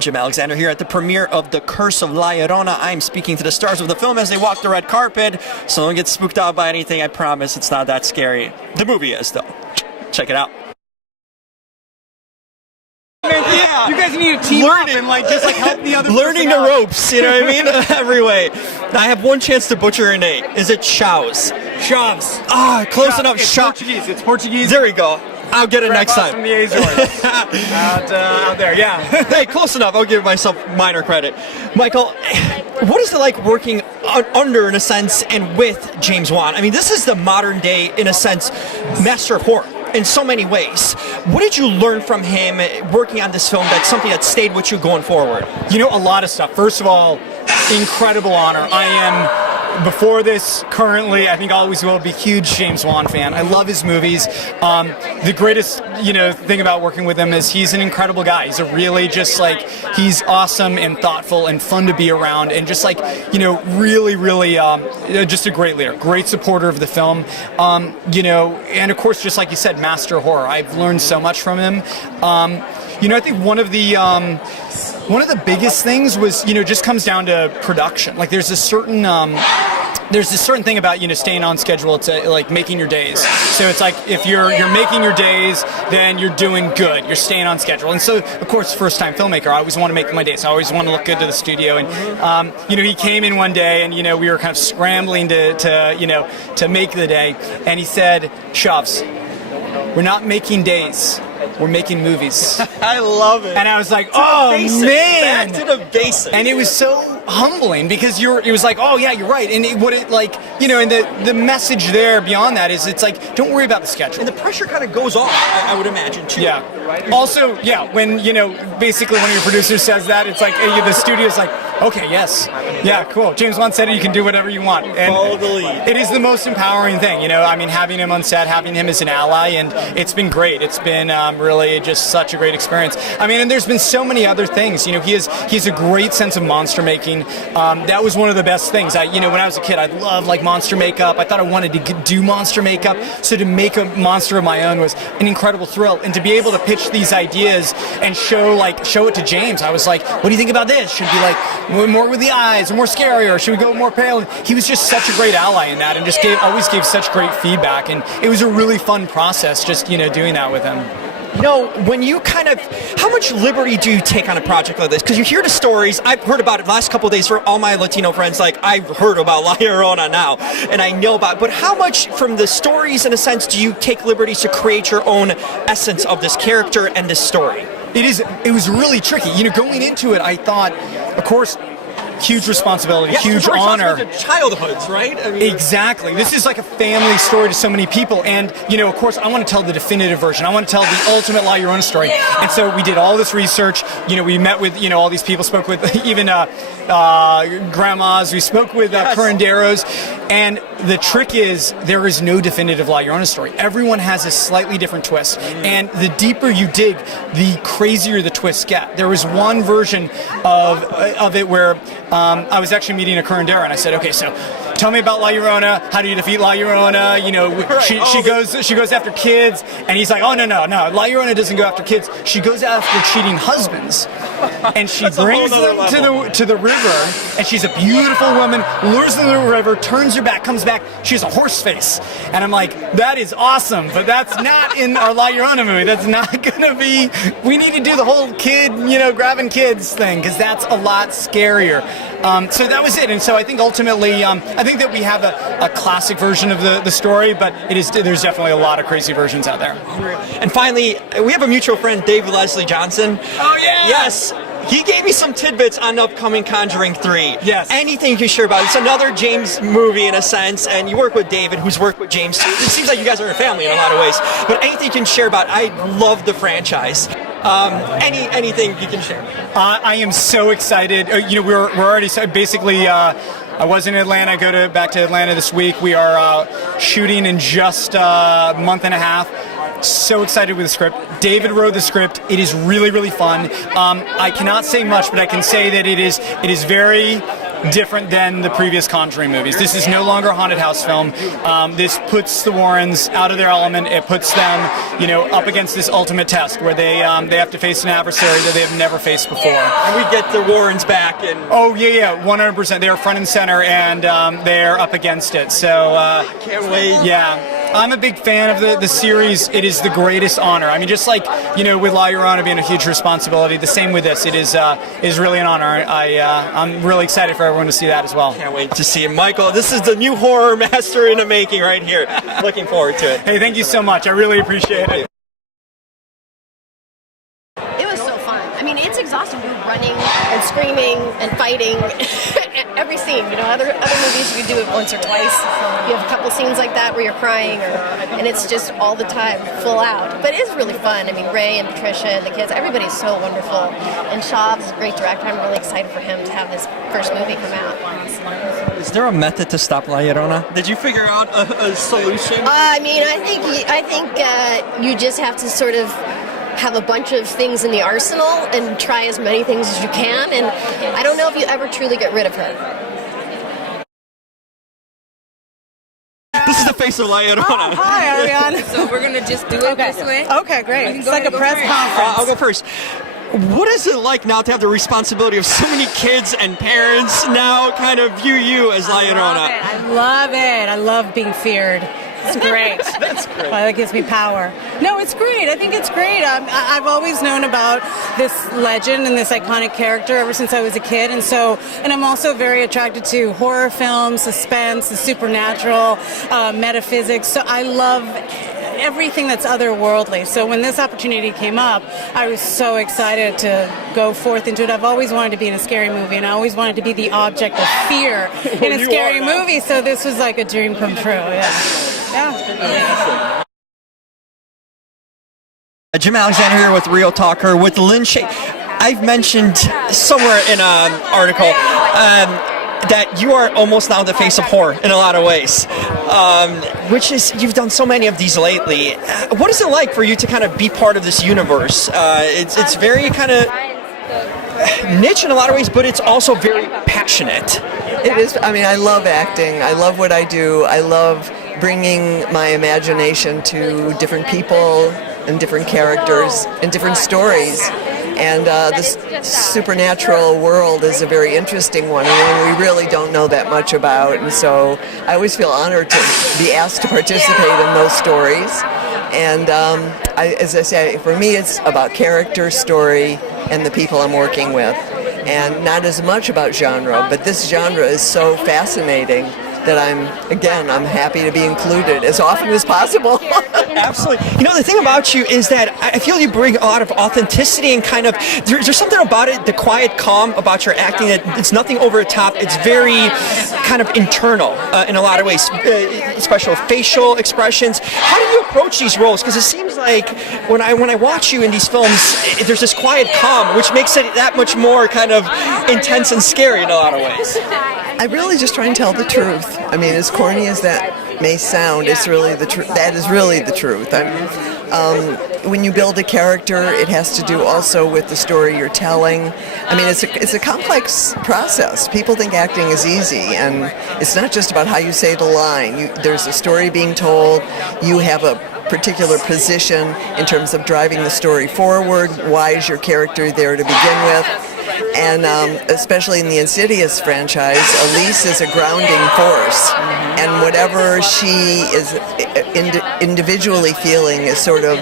Jim Alexander here at the premiere of The Curse of La Llorona. I'm speaking to the stars of the film as they walk the red carpet, so don't get spooked out by anything. I promise it's not that scary. The movie is, though. Check it out. Yeah. You guys need to team up and just help the other learning the ropes, you know what I mean? Every way. I have one chance to butcher your name. Is it Chaves? Chaves. Ah, close enough. It's Portuguese. It's Portuguese. There we go. I'll get it next time. From the Azores. out there, yeah. Hey, close enough. I'll give myself minor credit. Michael, what is it like working under, in a sense, and with James Wan? I mean, this is the modern day, in a sense, master of horror in so many ways. What did you learn from him working on this film that's something that stayed with you going forward? You know, a lot of stuff. First of all, incredible honor. I am, before this, currently, I think always will be, huge James Wan fan. I love his movies. The greatest, thing about working with him is he's an incredible guy. He's a really he's awesome and thoughtful and fun to be around, and just really, really just a great leader, great supporter of the film. And of course, just like you said, master of horror. I've learned so much from him. I think one of the biggest things was, just comes down to production. Like there's this certain thing about, staying on schedule. It's making your days. So it's like if you're making your days, then you're doing good. You're staying on schedule. And so, of course, first-time filmmaker, I always want to make my days. I always want to look good to the studio. And he came in one day, and we were kind of scrambling to make the day. And he said, "Chaves, we're not making days. We're making movies." I love it. And I was like, oh, man. Back to the basics. And it was so humbling because it was like, oh, yeah, you're right. And and the message there beyond that is it's like, don't worry about the schedule. And the pressure kind of goes off, I would imagine, too. Yeah. Also, yeah, when, basically one of your producers says that, it's like, the studio's like, okay, yes. Yeah, cool. James Wan said it, you can do whatever you want. And follow the lead. It is the most empowering thing, having him on set, having him as an ally, and it's been great. It's been really just such a great experience. And there's been so many other things. He has a great sense of monster making. That was one of the best things. When I was a kid, I loved monster makeup. I thought I wanted to do monster makeup. So to make a monster of my own was an incredible thrill. And to be able to pitch these ideas and show it to James, I was like, what do you think about this? Should it be more with the eyes, or more scary, or should we go more pale? And he was just such a great ally in that, and just always gave such great feedback. And it was a really fun process just doing that with him. When you how much liberty do you take on a project like this? Because you hear the stories. I've heard about it the last couple of days for all my Latino friends. I've heard about La Llorona now, and I know about it. But how much from the stories, in a sense, do you take liberties to create your own essence of this character and this story? It was really tricky. Going into it, I thought, of course, huge responsibility, huge honor. Childhoods, right? Exactly. This is like a family story to so many people, and of course, I want to tell the definitive version. I want to tell the ultimate La Llorona story. And so we did all this research. We met with all these people, spoke with even grandmas. We spoke with curanderos, and the trick is there is no definitive La Llorona story. Everyone has a slightly different twist, and the deeper you dig, the crazier the twists get. There was one version of it where I was actually meeting a curandero, and I said, okay, so tell me about La Llorona. How do you defeat La Llorona? She goes after kids, and he's like, oh, no. La Llorona doesn't go after kids. She goes after cheating husbands. And she brings them to the river, and she's a beautiful woman, lures them to the river, turns her back, comes back, she has a horse face. And I'm like, that is awesome, but that's not in our La Llorona movie. That's not gonna be, we need to do the whole kid, grabbing kids thing, because that's a lot scarier. So that was it, and so I think ultimately, I think that we have a classic version of the story, but there's definitely a lot of crazy versions out there. And finally, we have a mutual friend, Dave Leslie Johnson. Oh yeah! Yes! He gave me some tidbits on the upcoming Conjuring 3. Yes. Anything you can share about it? It's another James movie in a sense, and you work with David, who's worked with James too. It seems like you guys are a family in a lot of ways. But anything you can share about it? I love the franchise. Anything you can share? I am so excited. We're already basically. I was in Atlanta. I go back to Atlanta this week. We are shooting in just a month and a half. So excited with the script. David wrote the script. It is really, really fun. I cannot say much, but I can say that it is very different than the previous Conjuring movies. This is no longer a haunted house film. This puts the Warrens out of their element. It puts them, up against this ultimate test where they have to face an adversary that they have never faced before. And we get the Warrens back. And oh yeah, 100%. They're front and center, and they're up against it. So can't wait. Yeah. I'm a big fan of the series. It is the greatest honor. I mean, just like, with La Llorona being a huge responsibility, the same with this. It is really an honor. I'm really excited for everyone to see that as well. Can't wait to see it. Michael, this is the new horror master in the making right here. Looking forward to it. Hey, thank you so much. I really appreciate it. It was so fun. I mean, it's exhausting. You're running and screaming and fighting. Every scene, other movies you do it once or twice. You have a couple scenes like that where you're crying, and it's just all the time, full out. But it is really fun. I mean, Ray and Patricia and the kids, everybody's so wonderful. And Chaves is a great director. I'm really excited for him to have his first movie come out. Is there a method to stop La Llorona? Did you figure out a solution? I think you just have to sort of have a bunch of things in the arsenal and try as many things as you can, and I don't know if you ever truly get rid of her. This is the face of La Llorona. Oh, hi, Ariane. So we're going to just do it this way? Okay, great. It's like a press conference. I'll go first. What is it like now to have the responsibility of so many kids and parents now kind of view you as La Llorona? I love it. I love being feared. It's great. That's great. Well, that gives me power. No, it's great. I think it's great. I've always known about this legend and this iconic character ever since I was a kid, and I'm also very attracted to horror films, suspense, the supernatural, metaphysics. So I love everything that's otherworldly. So when this opportunity came up, I was so excited to go forth into it. I've always wanted to be in a scary movie, and I always wanted to be the object of fear in a scary movie. So this was like a dream come true. Yeah. Jim Alexander here with Real Talker with Lynn Shay. I've mentioned somewhere in an article that you are almost now the face of horror in a lot of ways, which is, you've done so many of these lately. What is it like for you to kind of be part of this universe? It's very kind of niche in a lot of ways, but it's also very passionate. It is. I mean, I love acting. I love what I do. I love bringing my imagination to different people and different characters and different stories. And this supernatural world is a very interesting one, and one we really don't know that much about. And so I always feel honored to be asked to participate in those stories. And as I say, for me, it's about character, story, and the people I'm working with. And not as much about genre, but this genre is so fascinating that I'm happy to be included as often as possible. Absolutely. The thing about you is that I feel you bring a lot of authenticity and kind of, there's something about it, the quiet calm about your acting, that it's nothing over the top. It's very kind of internal in a lot of ways, special facial expressions. How do you approach these roles? Because it seems like when I watch you in these films, there's this quiet calm, which makes it that much more kind of intense and scary in a lot of ways. I really just try and tell the truth. I mean, as corny as that may sound, it's really the truth. That is really the truth. When you build a character, it has to do also with the story you're telling. I mean, it's a complex process. People think acting is easy, and it's not just about how you say the line. There's a story being told. You have a particular position in terms of driving the story forward. Why is your character there to begin with? And especially in the Insidious franchise, Elise is a grounding force, and whatever she is individually feeling is sort of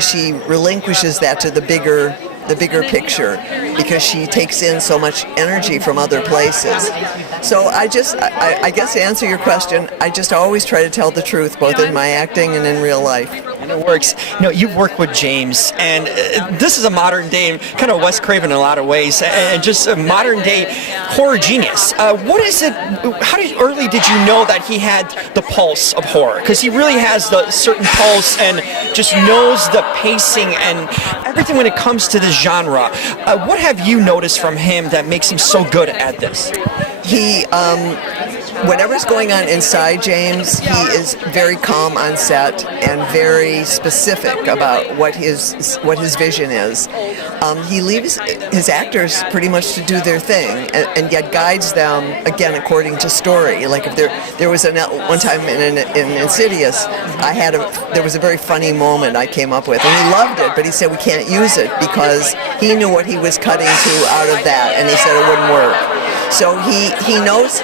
she relinquishes that to the bigger picture, because she takes in so much energy from other places. So I guess to answer your question, I just always try to tell the truth, both in my acting and in real life. And it works. You've worked with James, and this is a modern day, kind of Wes Craven in a lot of ways, and just a modern day horror genius. What is it, how early did you know that he had the pulse of horror? Because he really has the certain pulse and just knows the pacing and everything when it comes to this genre. What have you noticed from him that makes him so good at this? Whatever's going on inside James, he is very calm on set and very specific about what his vision is. he leaves his actors pretty much to do their thing, and yet guides them again according to story. Like if there was one time in Insidious, there was a very funny moment I came up with, and he loved it, but he said we can't use it because he knew what he was cutting to out of that, and he said it wouldn't work. So he knows,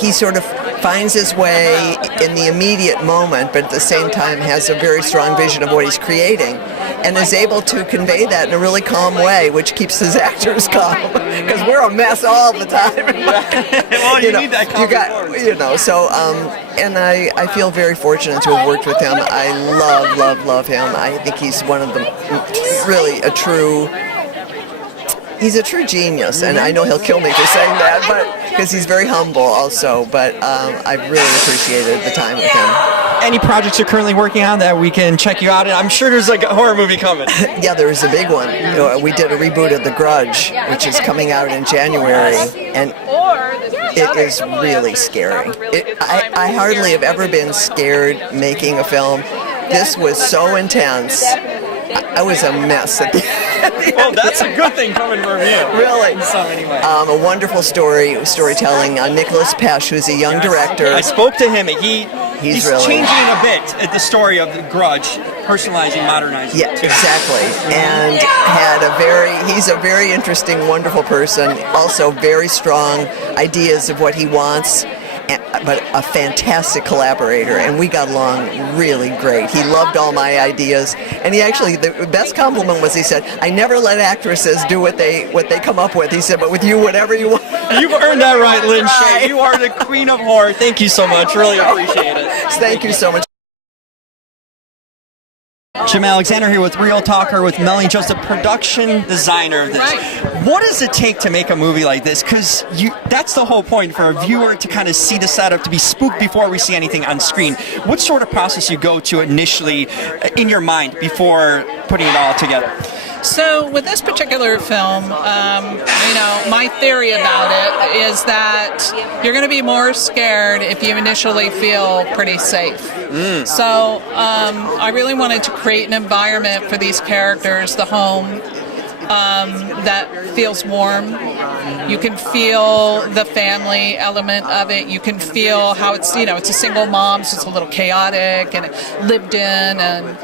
he sort of finds his way in the immediate moment, but at the same time has a very strong vision of what he's creating, and is able to convey that in a really calm way, which keeps his actors calm, because we're a mess all the time. Well, you need that calm. And I feel very fortunate to have worked with him. I love him. I think he's one of the really he's a true genius, and I know he'll kill me for saying that, but because he's very humble also. But I've really appreciated the time with him. Any projects you're currently working on that we can check you out in? I'm sure there's like a horror movie coming. Yeah, there's a big one. We did a reboot of The Grudge, which is coming out in January, and it is really scary. I hardly have ever been scared making a film. This was so intense. I was a mess at the end. Well, that's a good thing coming from you. Really. In so many ways. A wonderful storytelling. Nicholas Pesh, who's a young director. I spoke to him. He's really changing a bit at the story of The Grudge, personalizing, modernizing. Yeah, exactly. And he's a very interesting, wonderful person. Also very strong ideas of what he wants. But a fantastic collaborator, and we got along really great. He loved all my ideas, and the best compliment was he said, "I never let actresses do what they come up with." He said, "But with you, whatever you want." You've earned that right, Lynn Shay. You are the queen of horror. Thank you so much. Really appreciate it. Thank you so much. Jim Alexander here with Real Talker with Melanie Jones, the production designer of this. Right. What does it take to make a movie like this? Because that's the whole point, for a viewer to kind of see the setup, to be spooked before we see anything on screen. What sort of process you go to initially in your mind before putting it all together? So with this particular film, my theory about it is that you're going to be more scared if you initially feel pretty safe. So I really wanted to create an environment for these characters, the home, that feels warm. You can feel the family element of it. You can feel how it's a single mom, so it's a little chaotic and lived in, and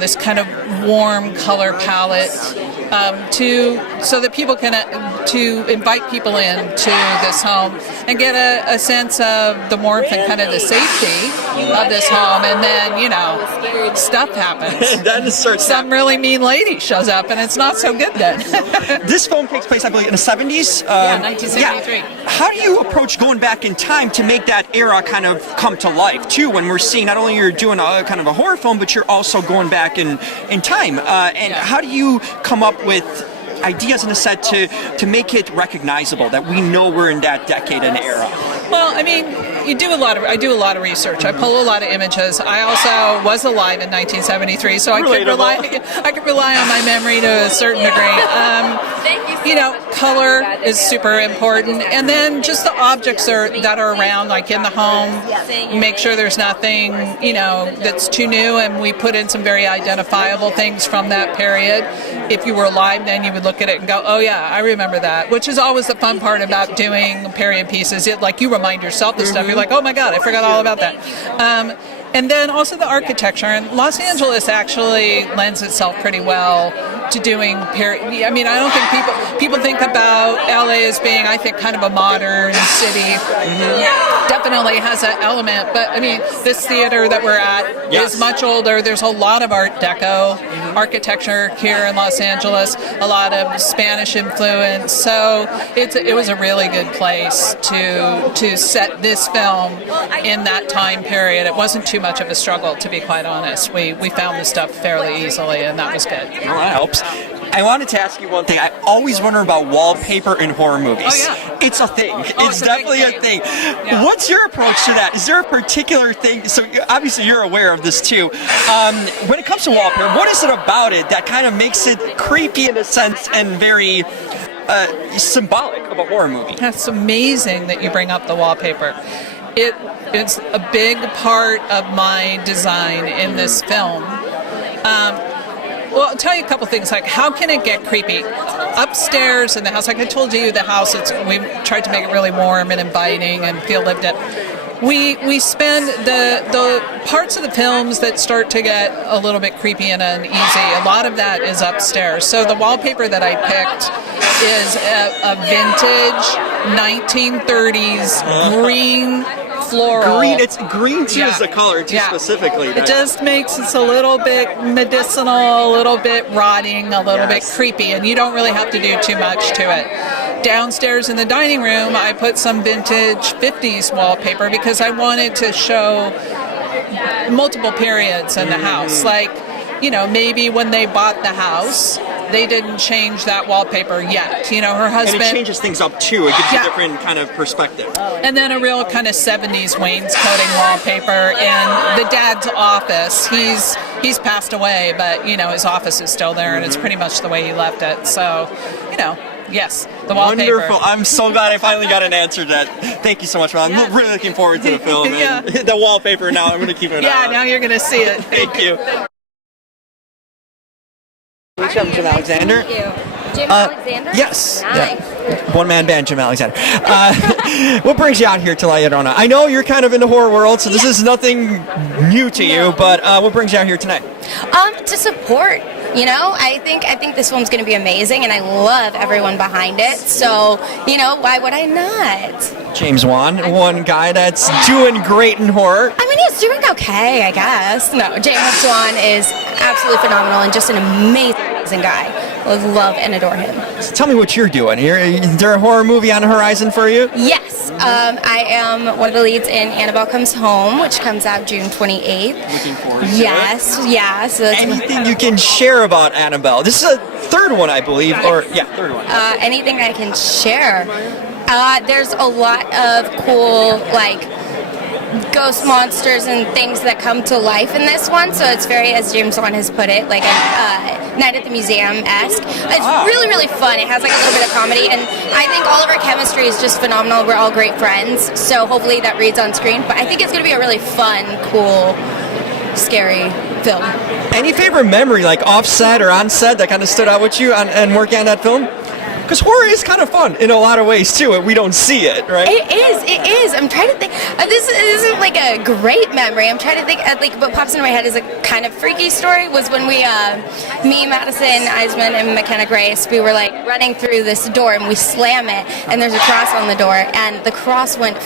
this kind of warm color palette, so that people can to invite people into this home and get a sense of the warmth and kind of the safety of this home. And then stuff happens. Some really mean lady shows up, and it's not so good then. This film takes place, I believe, in the 70s. 1973. Yeah. How do you approach going back in time to make that era kind of come to life too? When we're seeing not only you're doing a kind of a horror film, but you're also going back in time. How do you come up with ideas in a set to make it recognizable, that we know we're in that decade and era? Well, I do a lot of research. I pull a lot of images. I also was alive in 1973, so I could rely on my memory to a certain degree. Color is super important, and then just the objects that are around, like in the home. Make sure there's nothing that's too new, and we put in some very identifiable things from that period. If you were alive then, you would look at it and go, "Oh yeah, I remember that," which is always the fun part about doing period pieces. You remind yourself of stuff. You're like, "Oh my God, I forgot all about that." And then also the architecture. And Los Angeles actually lends itself pretty well to doing period. I don't think people think about LA as being, I think, kind of a modern city. Definitely has that element, but this theater that we're at is much older. There's a lot of Art Deco architecture here in Los Angeles, a lot of Spanish influence. So it was a really good place to set this film in that time period. It wasn't too much of a struggle, to be quite honest. We found the stuff fairly easily, and that was good. Well, that helps. I wanted to ask you one thing. I always wonder about wallpaper in horror movies. Oh, yeah. It's a thing. It's definitely a thing. Yeah. What's your approach to that? Is there a particular thing? So obviously you're aware of this too. When it comes to wallpaper, what is it about it that kind of makes it creepy in a sense and very symbolic of a horror movie? That's amazing that you bring up the wallpaper. It's a big part of my design in this film. Well, I'll tell you a couple things. Like, how can it get creepy? Upstairs in the house, like I told you, the house, we tried to make it really warm and inviting and feel lived in. We spend the parts of the films that start to get a little bit creepy and uneasy. A lot of that is upstairs. So the wallpaper that I picked is a vintage 1930s green floral. Green, it's green too is the color too specifically. It just makes it a little bit medicinal, a little bit rotting, a little bit creepy, and you don't really have to do too much to it. Downstairs in the dining room, I put some vintage 50s wallpaper because I wanted to show multiple periods in the house. Like, you know, maybe when they bought the house, they didn't change that wallpaper yet. You know, her husband... And it changes things up too. It gives you a different kind of perspective. And then a real kind of 70s wainscoting wallpaper. And the dad's office, he's passed away, but, you know, his office is still there, and it's pretty much the way he left it. So, you know, yes, the wallpaper. Wonderful. I'm so glad I finally got an answer to that. Thank you so much, Ron. I'm really looking forward to the film. Yeah. And the wallpaper now, I'm going to keep it Yeah, on. now you're going to see it. Thank you. I'm Jim Alexander. Jim Alexander? Yes. Nice. Yeah. One-man band, Jim Alexander. What brings you out here to La Llorona? I know you're kind of in the horror world, so this is nothing new to you, but what brings you out here tonight? To support. You know, I think this film's going to be amazing, and I love everyone behind it. So, you know, why would I not? James Wan, one guy that's doing great in horror. I mean, he's doing okay, I guess. No, James Wan is absolutely phenomenal and just an amazing guy. I love and adore him. So tell me what you're doing here. Is there a horror movie on the horizon for you? Yes, I am one of the leads in Annabelle Comes Home, which comes out June 28th. Looking forward to Yes, it. yeah. So that's Anything you can share about Annabelle? This is a third one, I believe, or third one. anything I can share. There's a lot of cool, like, ghost monsters and things that come to life in this one, so it's very, as James Wan has put it, like a Night at the Museum-esque. It's really, really fun. It has like a little bit of comedy, and I think all of our chemistry is just phenomenal. We're all great friends, so hopefully that reads on screen, but I think it's going to be a really fun, cool, scary film. Any favorite memory, like off-set or on-set, that kind of stood out with you and working on that film? Because horror is kind of fun in a lot of ways too, and we don't see it, right? It is. I'm trying to think. This isn't like a great memory. I'm trying to think. Like what pops into my head is a kind of freaky story. Was when we, me, Madison Eisman, and McKenna Grace, we were like running through this door and we slam it, and there's a cross on the door, and the cross went.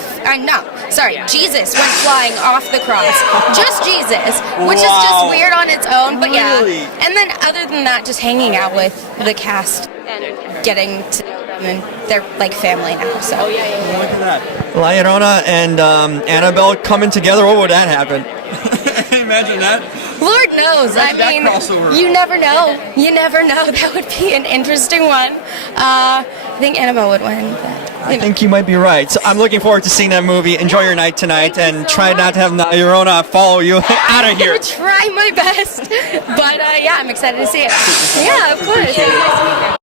Jesus went flying off the cross. Just Jesus, which is just weird on its own. But Really? yeah. And then other than that, just hanging out with the cast and getting to know them, and they're like family now. So. Look at that. La Llorona and Annabelle coming together. What would that happen? Imagine that. Lord knows. I mean, crossover. you never know. You never know. That would be an interesting one. I think Annabelle would win. But, I think you might be right. So I'm looking forward to seeing that movie. Enjoy your night tonight, and try not to have La Llorona follow you out of here. I'm gonna try my best. But yeah, I'm excited to see it. Yeah, of course.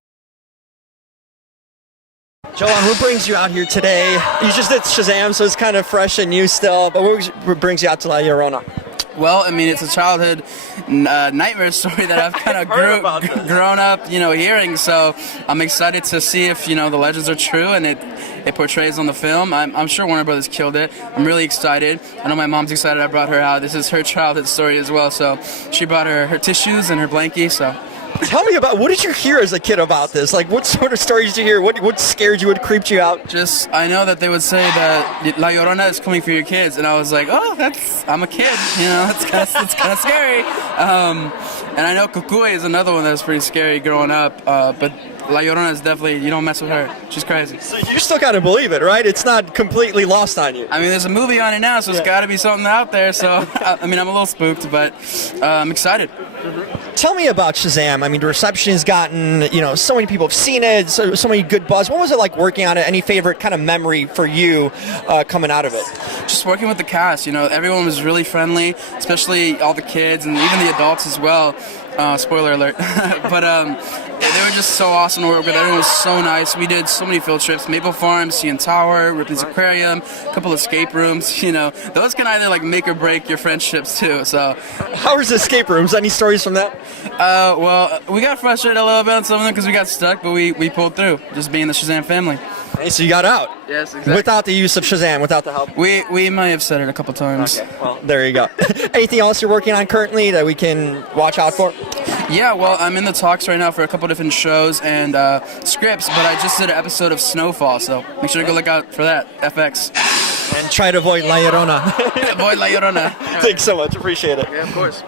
Joanne, what brings you out here today? You just did Shazam, so it's kind of fresh and new still, but what brings you out to La Llorona? Well, I mean, it's a childhood nightmare story that I've kind of grown up, you know, hearing. So I'm excited to see if, you know, the legends are true and it portrays on the film. I'm sure Warner Brothers killed it. I'm really excited. I know my mom's excited. I brought her out. This is her childhood story as well. So she brought her tissues and her blankie. So. Tell me about, what did you hear as a kid about this? Like, what sort of stories did you hear? What scared you? What creeped you out? Just, I know that they would say that La Llorona is coming for your kids, and I was like, oh, I'm a kid, you know, it's kind of scary. And I know Cucuy is another one that was pretty scary growing up, but La Llorona is definitely, you don't mess with her. She's crazy. So you still gotta believe it, right? It's not completely lost on you. I mean, there's a movie on it now, so it's gotta be something out there, so, I mean, I'm a little spooked, but I'm excited. Tell me about Shazam. I mean, the reception has gotten, you know, so many people have seen it, so many good buzz. What was it like working on it? Any favorite kind of memory for you coming out of it? Just working with the cast, you know, everyone was really friendly, especially all the kids and even the adults as well. Spoiler alert. But They were just so awesome to work with. Everyone was so nice. We did so many field trips: Maple Farm, CN Tower, Ripley's Aquarium, a couple escape rooms. You know, those can either like make or break your friendships too. So, How was the escape rooms? Any stories from that? well, we got frustrated a little bit on some of them because we got stuck, but we pulled through. Just being the Shazam family. Hey, so you got out. Yes, exactly. Without the use of Shazam, without the help. We might have said it a couple times. Well, there you go. Anything else you're working on currently that we can watch out for? Yeah, well, I'm in the talks right now for a couple different shows and scripts, but I just did an episode of Snowfall, so make sure to go look out for that, FX. And try to avoid La Llorona. Avoid La Llorona. Thanks so much. Appreciate it. Yeah, of course.